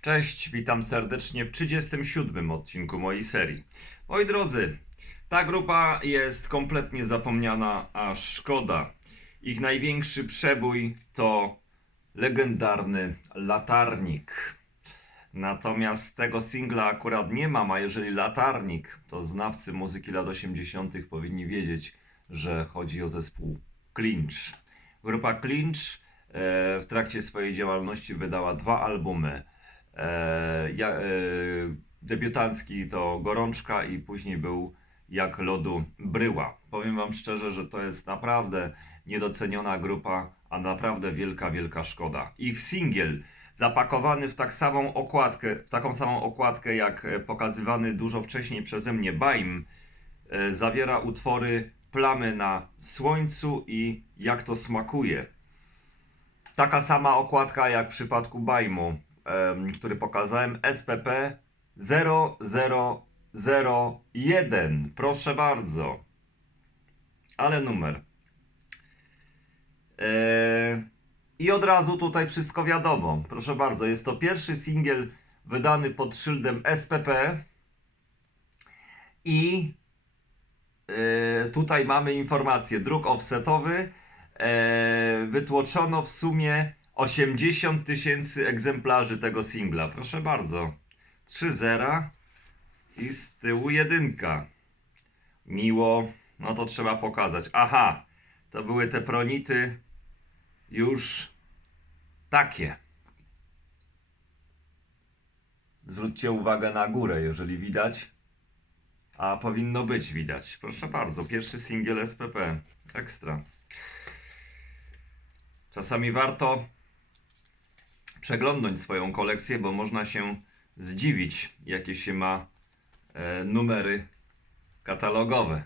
Cześć, witam serdecznie w 37 odcinku mojej serii. Moi drodzy, ta grupa jest kompletnie zapomniana, a szkoda. Ich największy przebój to legendarny latarnik. Natomiast tego singla akurat nie mam, a jeżeli latarnik, to znawcy muzyki lat 80. powinni wiedzieć, że chodzi o zespół Clinch. Grupa Clinch e, w trakcie swojej działalności wydała dwa albumy. E, ja, e, debiutancki to Gorączka i później był Jak lodu bryła. Powiem Wam szczerze, że to jest naprawdę niedoceniona grupa, a naprawdę wielka, wielka szkoda. Ich singiel zapakowany w tak samą okładkę, w taką samą okładkę jak pokazywany dużo wcześniej przeze mnie Baim, e, zawiera utwory Plamy na słońcu i Jak to smakuje. Taka sama okładka jak w przypadku Bajmu, który pokazałem, SPP 0001. Proszę bardzo. Ale numer. Eee, I od razu tutaj wszystko wiadomo. Proszę bardzo, jest to pierwszy singiel wydany pod szyldem SPP. I e, tutaj mamy informację. Druk offsetowy. E, wytłoczono w sumie 80 tysięcy egzemplarzy tego singla. Proszę bardzo. 3 zera i z tyłu jedynka. Miło. No to trzeba pokazać. Aha, to były te pronity już takie. Zwróćcie uwagę na górę, jeżeli widać. A powinno być widać. Proszę bardzo, pierwszy singiel SPP. Ekstra. Czasami warto przeglądnąć swoją kolekcję, bo można się zdziwić, jakie się ma e, numery katalogowe.